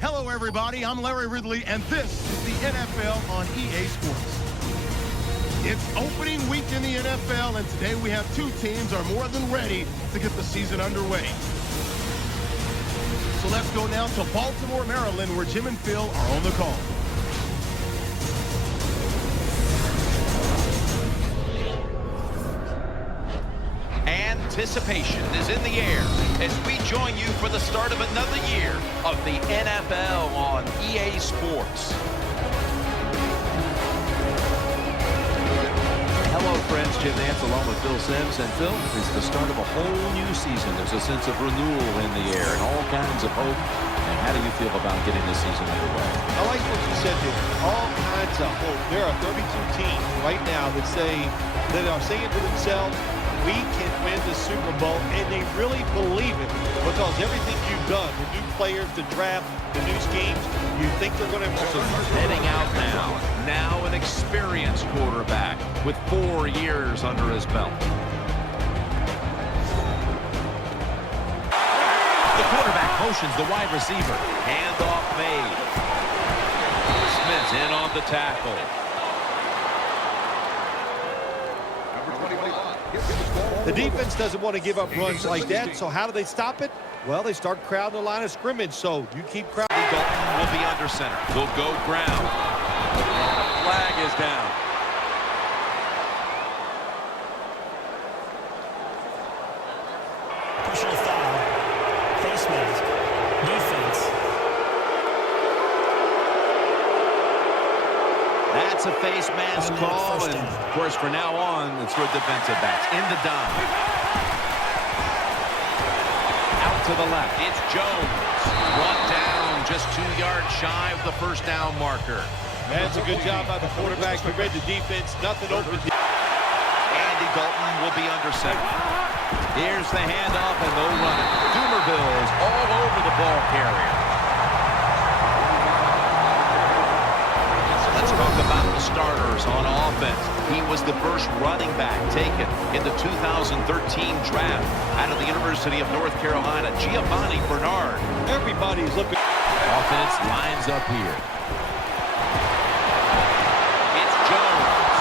Hello, everybody. I'm Larry Ridley, and this is the NFL on EA Sports. It's opening week in the NFL, and today we have two teams are more than ready to get the season underway. So let's go now to Baltimore, Maryland, where Jim and Phil are on the call. Anticipation is in the air as we join you for the start of another year of the NFL on EA Sports. Hello, friends. Jim Nance along with Phil Simms. And Phil, it's the start of a whole new season. There's a sense of renewal in the air and all kinds of hope. And how do you feel about getting this season underway? I like what you said there. All kinds of hope. There are 32 teams right now that are saying to themselves, we can win the Super Bowl, and they really believe it because everything you've done, the new players, the draft, the new schemes, you think they're going to improve. Heading out now an experienced quarterback with 4 years under his belt. The quarterback motions the wide receiver. Handoff made. Smith's in on the tackle. The defense doesn't want to give up runs like that, so how do they stop it? Well, they start crowding the line of scrimmage, so you keep crowding. Dalton will be under center. Will go ground. Flag is down. Personal foul. Face mask. Defense. That's a face mask call, and of course, for now on, it's for defensive backs. In the dime. Out to the left. It's Jones. One down, just 2 yards shy of the first down marker. That's a good job by the quarterback. He read the defense. Nothing open. Andy Dalton will be under center. Here's the handoff, and they'll run it. Doomerville is all over the ball carrier. Let's talk about the starters on offense. He was the first running back taken in the 2013 draft out of the University of North Carolina, Giovanni Bernard. Everybody's looking. Offense lines up here. It's Jones.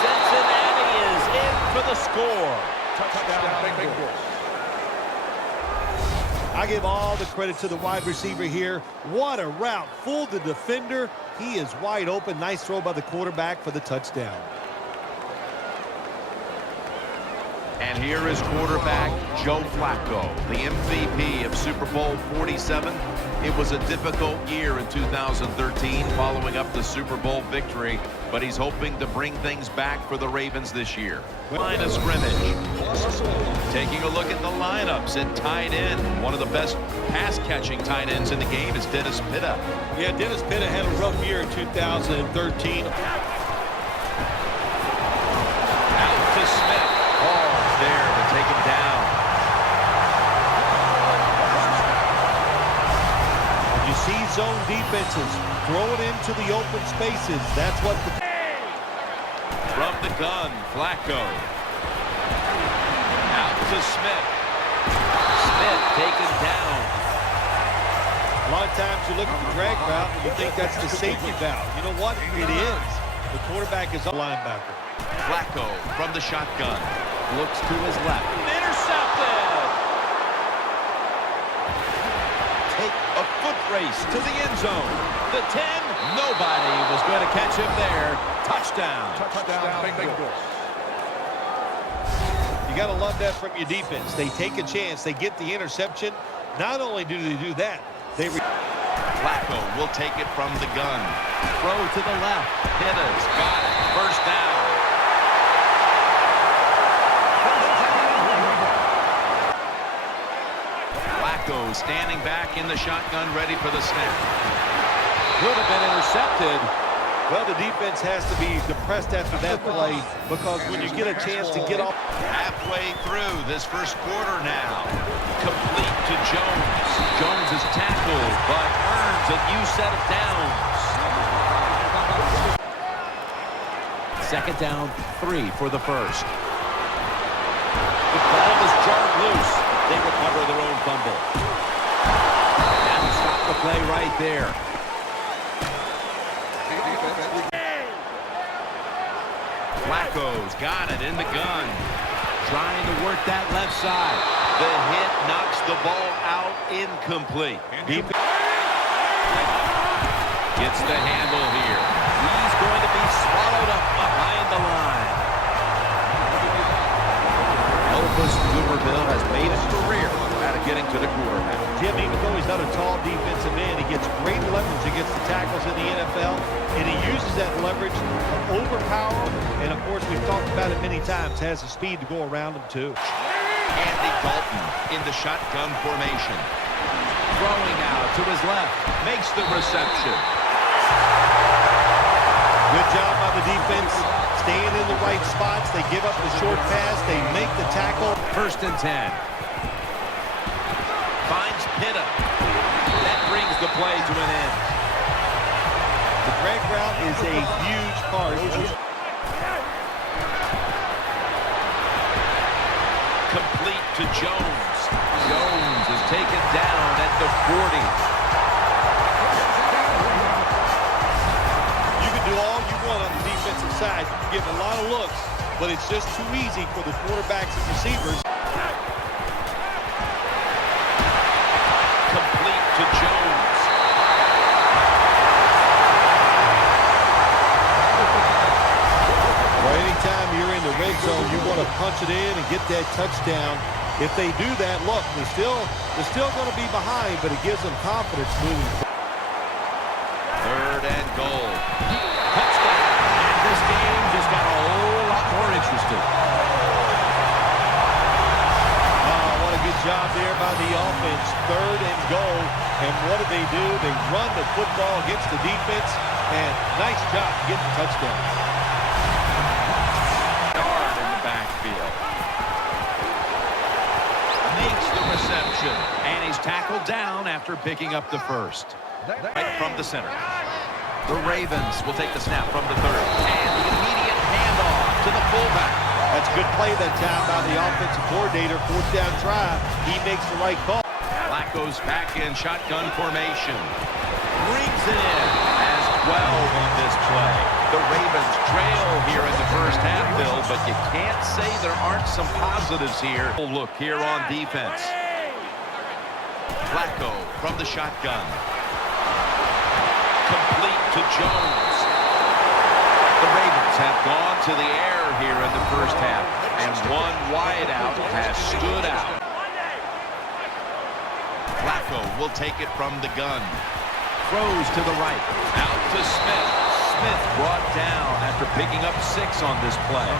Cincinnati is in for the score. Touchdown, Bengals. I give all the credit to the wide receiver here. What a route. Fooled the defender. He is wide open. Nice throw by the quarterback for the touchdown. And here is quarterback Joe Flacco, the MVP of Super Bowl 47. It was a difficult year in 2013 following up the Super Bowl victory, but he's hoping to bring things back for the Ravens this year. Line of scrimmage. Taking a look at the lineups at tight end. One of the best pass-catching tight ends in the game is Dennis Pitta. Yeah, Dennis Pitta had a rough year in 2013. Out to Smith. Ball's there to take him down. You see zone defenses throw it into the open spaces. That's what the... From the gun, Flacco. Out to Smith. Smith taken down. A lot of times you look at the drag route and you think that's the safety valve. You know what? It is. The quarterback is a linebacker. Flacco from the shotgun. Looks to his left. Intercepted! Take a foot race to the end zone. The 10. Nobody was going to catch him there. Touchdown. Touchdown, Bengals. You got to love that from your defense. They take a chance. They get the interception. Not only do they do that, they... Flacco will take it from the gun. Throw to the left. Pitta's got it. First down. Flacco standing back in the shotgun, ready for the snap. Could have been intercepted. Well, the defense has to be depressed after that play because when you get a chance to get off... Halfway through this first quarter now. Complete to Jones. Jones is tackled, but earns a new set of downs. Second down, 3 for the first. The ball is jarred loose. They recover their own fumble. And stop the play right there. Flacco's got it in the gun. Trying to work that left side. The hit knocks the ball out, incomplete. Gets the handle here. He's going to be swallowed up behind the line. Elvis Dumerville has made his career out of getting to the quarterback. Jim, even though he's not a tall defensive end, he gets great leverage against the tackles in the NFL, and he uses that leverage to overpower, and of course, we've talked about it many times, has the speed to go around him too. Andy Dalton in the shotgun formation. Throwing out to his left. Makes the reception. Good job by the defense, staying in the right spots. They give up the short pass. They make the tackle. 1st and 10. Finds Pitta. That brings the play to an end. The drag route is a huge part. Complete to Jones. Jones is taken down at the 40. You can do all you want on the defensive side. You can give a lot of looks, but it's just too easy for the quarterbacks and receivers. Complete to Jones. Well, anytime you're in the red zone, you want to punch it in and get that touchdown. If they do that, look, they're still going to be behind, but it gives them confidence moving forward. 3rd and goal. Touchdown. And this game just got a whole lot more interesting. What a good job there by the offense. 3rd and goal. And what do? They run the football against the defense, and nice job getting the touchdown. Yard in the backfield. Makes the reception. And he's tackled down after picking up the first. Right from the center. The Ravens will take the snap from the 30. And the immediate handoff to the fullback. That's a good play that time by the offensive coordinator. 4th down try. He makes the right call. Flacco's back in shotgun formation. Brings it in as 12 on this play. The Ravens trail here in the first half, Bill, but you can't say there aren't some positives here. Look here on defense. Flacco from the shotgun. Complete to Jones. The Ravens have gone to the air here in the first half, and one wideout has stood out. Flacco will take it from the gun. Throws to the right. Out to Smith. Smith brought down after picking up 6 on this play.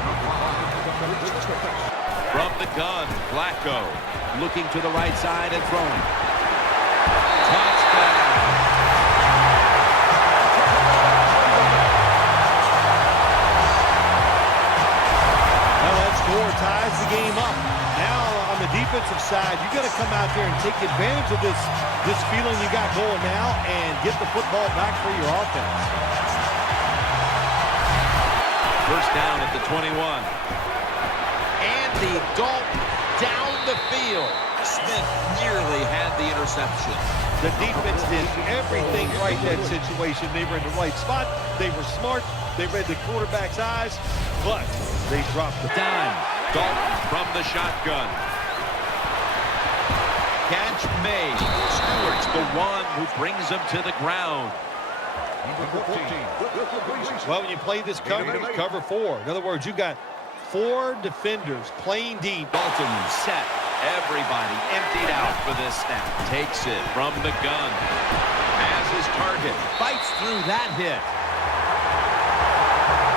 From the gun, Flacco. Looking to the right side and throwing. Touchdown. Well, that score ties the game up. Now, on the defensive side, you got to come out there and take advantage of this feeling you got going now and get the football back for your offense. 1st down at the 21. Andy Dalton down the field. Smith nearly had the interception. The defense did everything right in that situation. They were in the right spot. They were smart. They read the quarterback's eyes, but they dropped the Dime. Dalton from the shotgun. Catch made. Stewart's the one who brings him to the ground. Well, when you play this cover, it's cover 4. In other words, you got 4 defenders playing deep. Dalton set. Everybody emptied out for this snap. Takes it from the gun. Has his target. Fights through that hit.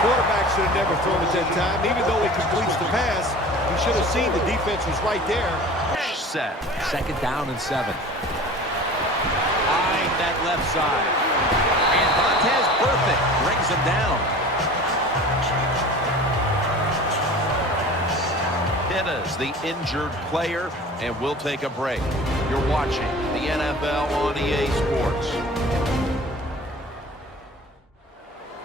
Quarterback should have never thrown it that time. Even though he completes the pass, he should have seen the defense was right there. Set. 2nd down and 7. Eyeing that left side. And Montez perfect. Brings him down. Pitta's the injured player, and we'll take a break. You're watching the NFL on EA Sports.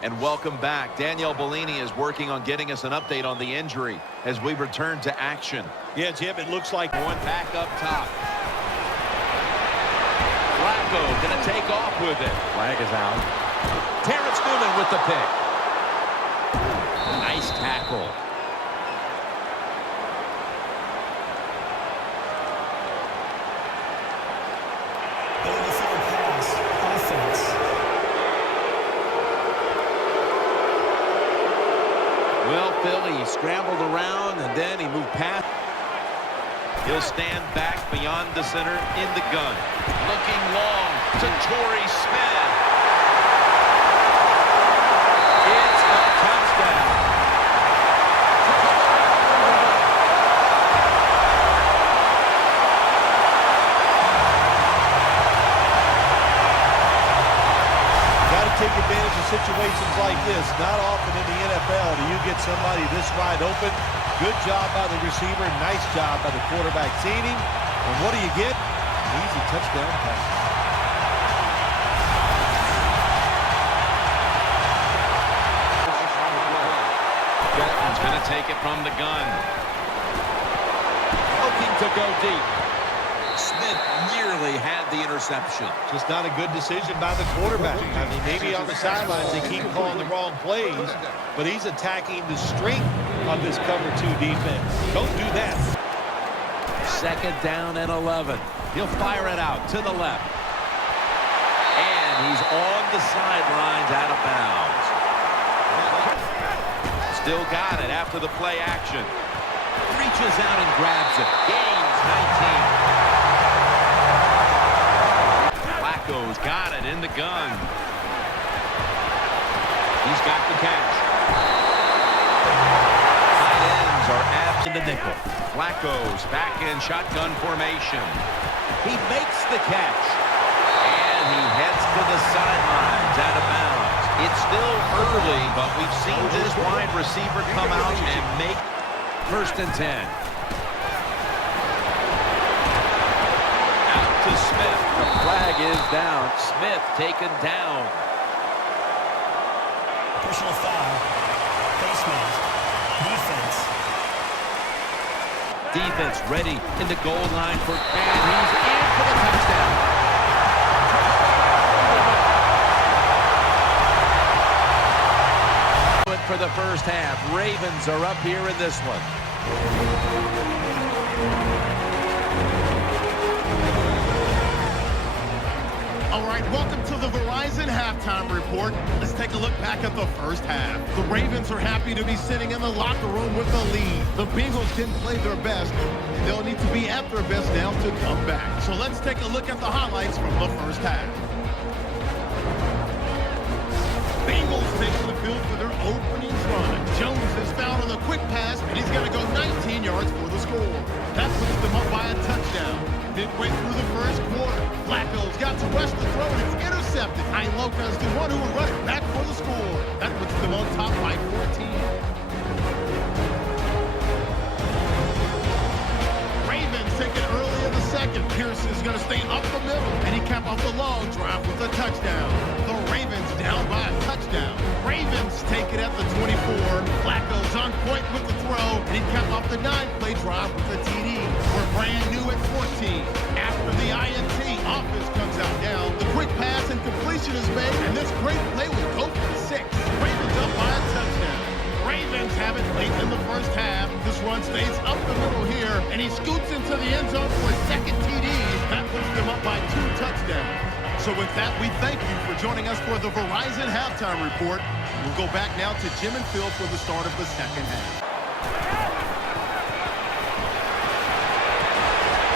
And welcome back. Danielle Bellini is working on getting us an update on the injury as we return to action. Yeah, Jim, it looks like one back up top. Flacco Flacco going to take off with it. Flag is out. Terrence Newman with the pick. Nice tackle. Going to throw a pass. Offense. Well, Phil, he scrambled around, and then he moved past. He'll stand back beyond the center in the gun. Looking long to Torrey Smith. It's a touchdown. Got to take advantage of situations like this. Not often in the NFL do you get somebody this wide open. Good job by the receiver. Nice job by the quarterback seeing him. And what do you get? An easy touchdown pass. Dalton's going to take it from the gun. Looking to go deep. Smith nearly had the interception. Just not a good decision by the quarterback. I mean, maybe on the sidelines they keep calling the wrong plays, but he's attacking the strength of this cover 2 defense. Don't do that. Second down and 11. He'll fire it out to the left. And he's on the sidelines out of bounds. Still got it after the play action. Reaches out and grabs it. Gains 19. Flacco's got it in the gun. He's got the catch. Tight ends are apt in the nickel. Flacco's back in shotgun formation. He makes the catch. And he heads to the sidelines out of bounds. It's still early, but we've seen this wide receiver come out and make first and 10. Out to Smith. The flag is down. Smith taken down. Personal foul. Face mask. Defense. Defense ready in the goal line for, and he's in for the touchdown. For the first half, Ravens are up here in this one. All right, welcome to the Verizon Halftime Report. Let's take a look back at the first half. The Ravens are happy to be sitting in the locker room with the lead. The Bengals didn't play their best, and they'll need to be at their best now to come back. So let's take a look at the highlights from the first half. Bengals taking the field for their opening drive. Jones is fouled on a quick pass, and he's going to go 19 yards for the score. That puts them up by a touchdown. Midway through the first quarter, Flacco's got to rush the throw, and it's intercepted. Ryan Lopez, the one who will run it back for the score. That puts them on top by 14. Ravens take it early in the second. Pierce is going to stay up the middle, and he capped off the long drive with a touchdown. The Ravens down by a touchdown. Ravens take it at the 24. Flacco's on point with the throw, and he capped off the 9-play drive with a TD. We're brand new at 14. After the INT, offense comes out down. The quick pass and completion is made, and this great play will go for 6. Ravens up by a touchdown. Ravens have it late in the first half. This run stays up the middle here, and he scoots into the end zone for a second TD. That puts them up by 2 touchdowns. So with that, we thank you for joining us for the Verizon Halftime Report. We'll go back now to Jim and Phil for the start of the second half.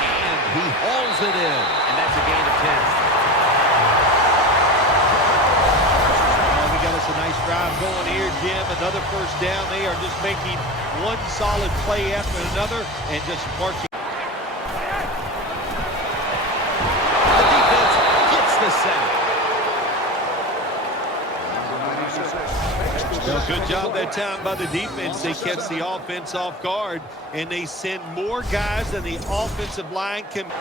And he hauls it in, and that's a gain of 10. We got us a nice drive going here, Jim. Another first down. They are just making one solid play after another and just marching. The defense gets the sack. Well, good job that time by the defense. They catch the offense off guard, and they send more guys than the offensive line can. The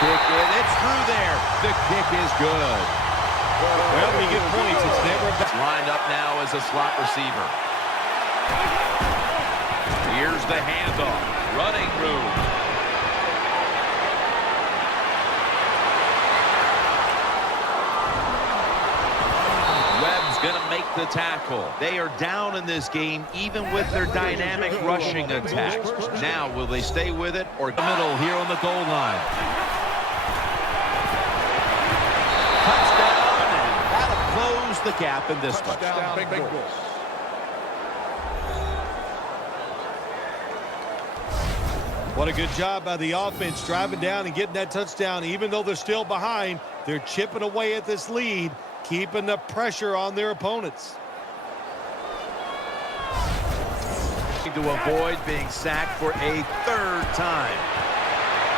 kick in, it's through there. The kick is good. Well, when you get points, it's never a bad. Lined up now as a slot receiver. Here's the handoff. Running room. the tackle. They are down in this game, even with their dynamic rushing attack. Now, will they stay with it or Middle here on the goal line. Touchdown, and that'll close the gap in this one. What a good job by the offense driving down and getting that touchdown. Even though they're still behind, they're chipping away at this lead, keeping the pressure on their opponents. to avoid being sacked for a third time.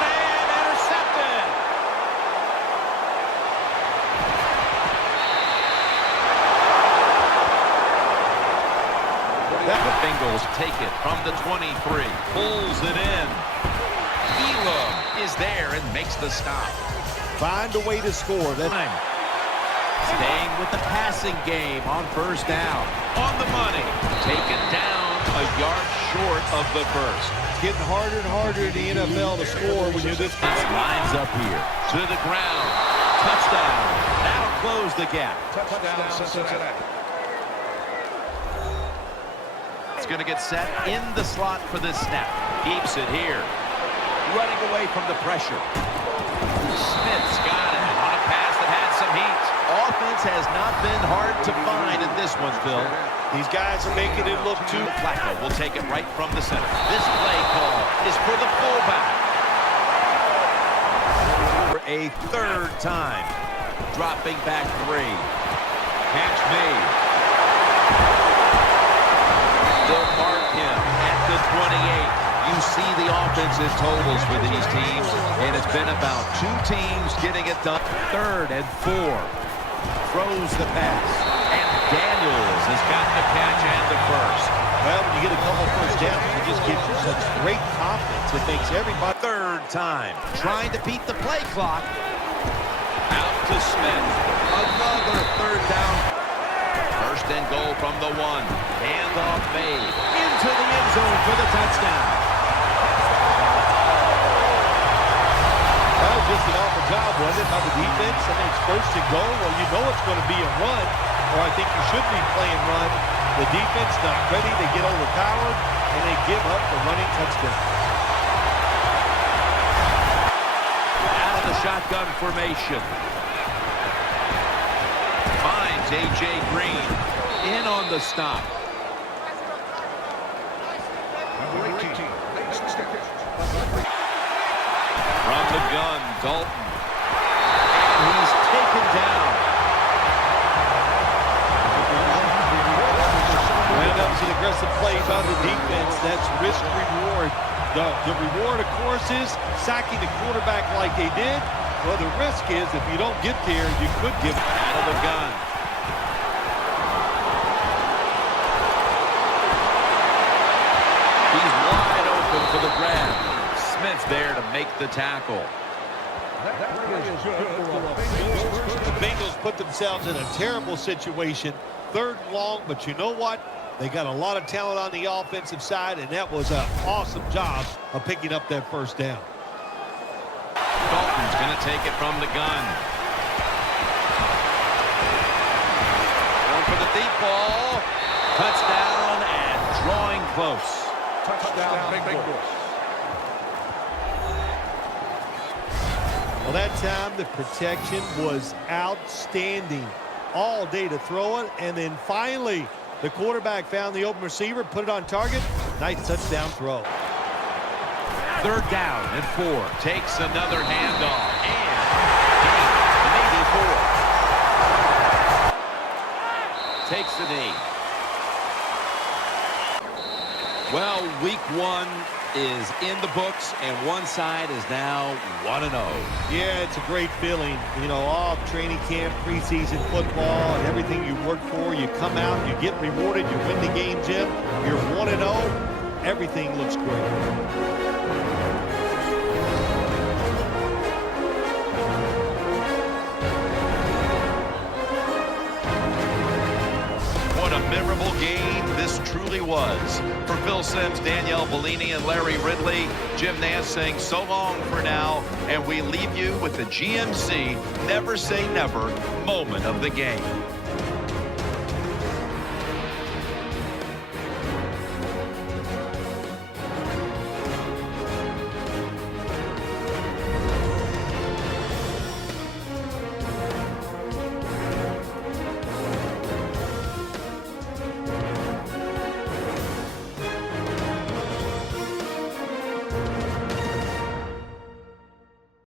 And intercepted. The Bengals take it from the 23. Pulls it in. Elam is there and makes the stop. Find a way to score. That Time. Staying with the passing game on first down. On the money. Taken down a yard short of the first. It's getting harder and harder in the NFL to score when you're this. Lines up here. To the ground. Touchdown. That'll close the gap. Touchdown, Cincinnati. It's going to get set in the slot for this snap. Keeps it here. Running away from the pressure. Smith's got it on a pass that had some heat. Offense has not been hard to find in this one, Phil. These guys are making it look too. Flacco will take it right from the center. This play call is for the fullback. For a third time. Dropping back 3. Catch made. They'll mark him at the 28. You see the offensive totals for these teams, and it's been about 2 teams getting it done. 3rd and 4. Throws the pass, and Daniels has gotten the catch and the first. Well, when you get a couple first downs, it just gives you such great confidence. It makes everybody. 3rd time, trying to beat the play clock. Out to Smith. Another 3rd down. 1st and goal from the 1. Handoff made. Into the end zone for the touchdown. That was just an awful job, wasn't it, by the defense? I mean, it's 1st and goal. Well, you know it's going to be a run, or I think you should be playing run. The defense not ready. They get overpowered, and they give up the running touchdown. Out of the shotgun formation. Finds A.J. Green. In on the stop. Number 18 makes the stick. From the gun, Dalton. And he's taken down. Well, that was an aggressive play by the defense. That's risk-reward. The reward, of course, is sacking the quarterback like they did. Well, the risk is if you don't get there, you could give Out of the gun. He's wide open for the grab. Smith there to make the tackle. The Bengals put themselves in a terrible situation. 3rd and long, but you know what? They got a lot of talent on the offensive side, and that was an awesome job of picking up that 1st down. Dalton's going to take it from the gun. Going for the deep ball. Touchdown and drawing close. Touchdown, Bengals. Well, that time the protection was outstanding all day to throw it, and then finally the quarterback found the open receiver, put it on target. Nice touchdown throw. 3rd down and 4. Takes another handoff and maybe 4. Takes the knee. Well, week 1 is in the books, and one side is now 1-0. Yeah, it's a great feeling. You know, off training camp, preseason football, and everything you work for, you come out, you get rewarded, you win the game, Jim. You're 1-0. Everything looks great. What a memorable game this truly was. For Phil Simms, Danielle Bellini, and Larry Ridley, Jim Nance saying so long for now, and we leave you with the GMC Never Say Never moment of the game.